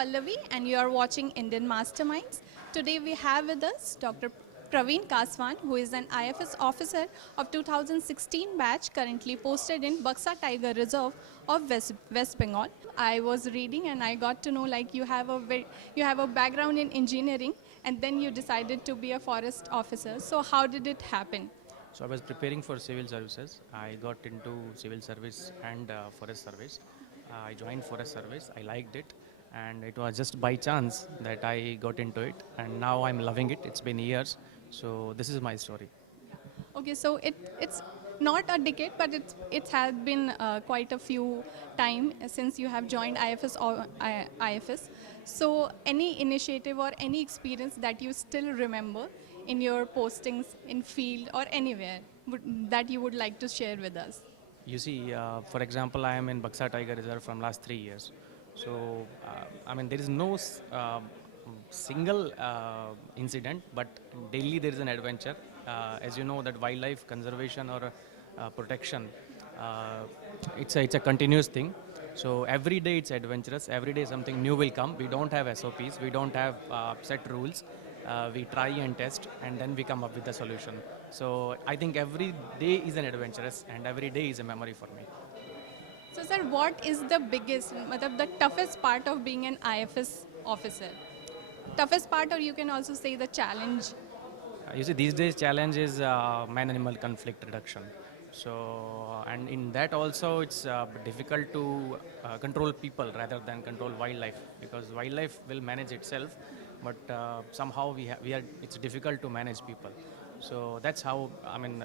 Pallavi and you are watching Indian Masterminds. Today we have with us Dr. Praveen Kaswan, who is an IFS officer of 2016 batch, currently posted in Buxa Tiger Reserve of West Bengal. I was reading and I got to know like you have a background in engineering and then you decided to be a forest officer. So how did it happen? So I was preparing for civil services. I got into civil service and forest service. I joined forest service. I liked it, and it was just by chance that I got into it. And now I'm loving it. It's been years. So this is my story. Okay, so it's not a decade, but it has been quite a few time since you have joined IFS or IFS. So any initiative or any experience that you still remember in your postings in field or anywhere that you would like to share with us? You see, for example, I am in Buxa Tiger Reserve from last 3 years. So I mean, there is no single incident, but daily there is an adventure. As you know, that wildlife conservation or protection, uh, it's a continuous thing. So every day it's adventurous. Every day something new will come. We don't have SOPs. We don't have set rules. We try and test, and then we come up with the solution. So I think every day is an adventurous, and every day is a memory for me. So sir, what is the biggest, the toughest part of being an IFS officer? Toughest part, or you can also say the challenge. You see, these days challenge is man-animal conflict reduction. So, and in that also it's difficult to control people rather than control wildlife, because wildlife will manage itself, but somehow we are it's difficult to manage people. So that's how I mean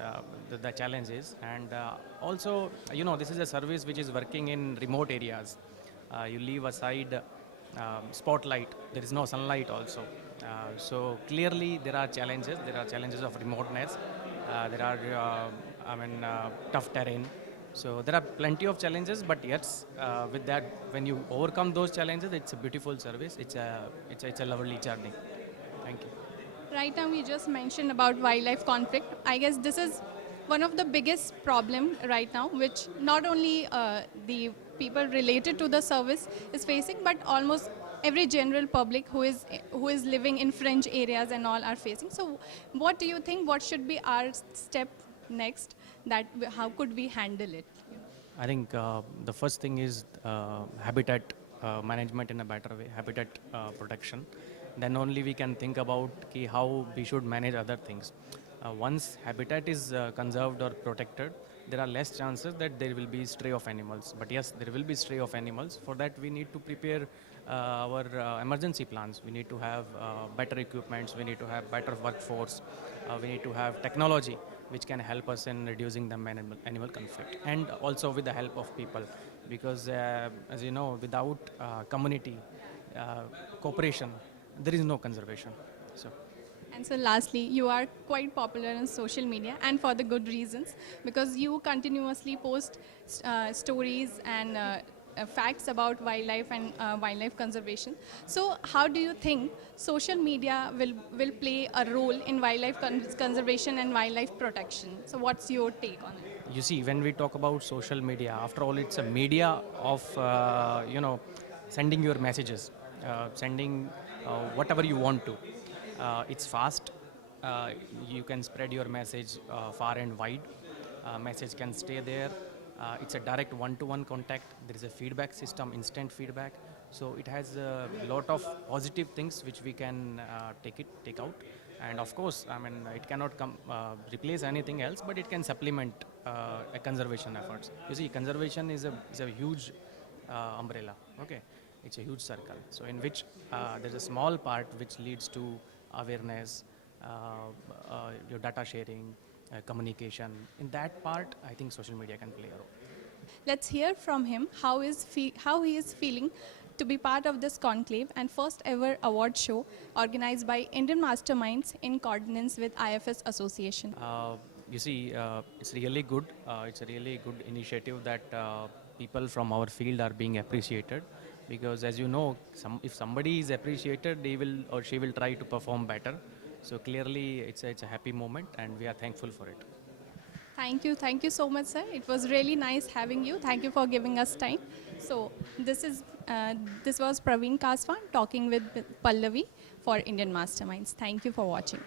the challenge is, and also this is a service which is working in remote areas. You leave aside spotlight, there is no sunlight also. So clearly there are challenges. There are challenges of remoteness. There are, tough terrain. So there are plenty of challenges, but yes, with that, when you overcome those challenges, it's a beautiful service. It's a lovely journey. Thank you. Right now, we just mentioned about wildlife conflict. I guess this is one of the biggest problem right now, which not only the people related to the service is facing, but almost every general public who is living in fringe areas and all are facing. So, what do you think? What should be our step next? How could we handle it? I think the first thing is habitat management in a better way, habitat protection. Then only we can think about how we should manage other things. Once habitat is conserved or protected, there are less chances that there will be stray of animals. But yes, there will be stray of animals. For that, we need to prepare our emergency plans. We need to have better equipments. We need to have better workforce. We need to have technology which can help us in reducing the animal conflict, and also with the help of people, because as you know, without community cooperation, there is no conservation. So And so, lastly, you are quite popular on social media, and for the good reasons, because you continuously post stories and facts about wildlife and wildlife conservation. So, how do you think social media will play a role in wildlife conservation and wildlife protection? So, what's your take on it? you see, when we talk about social media, after all, it's a media of sending your messages, sending whatever you want to. It's fast. You can spread your message far and wide. Message can stay there. It's a direct one-to-one contact. There is a feedback system, instant feedback. So it has a lot of positive things which we can take out. And of course, I mean, it cannot replace anything else, but it can supplement a conservation efforts. You see, conservation is a huge umbrella. Okay, it's a huge circle. So in which there's a small part which leads to awareness, your data sharing, communication. In that part, I think social media can play a role. Let's hear from him how he is feeling to be part of this conclave and first ever award show organized by Indian Masterminds in coordinates with IFS Association. You see, it's really good. It's a really good initiative that people from our field are being appreciated, because, as you know, if somebody is appreciated, they will or she will try to perform better. So clearly, it's a happy moment, and we are thankful for it. Thank you so much, sir. It was really nice having you. Thank you for giving us time. So this was Praveen Kaswan talking with Pallavi for Indian Masterminds. Thank you for watching.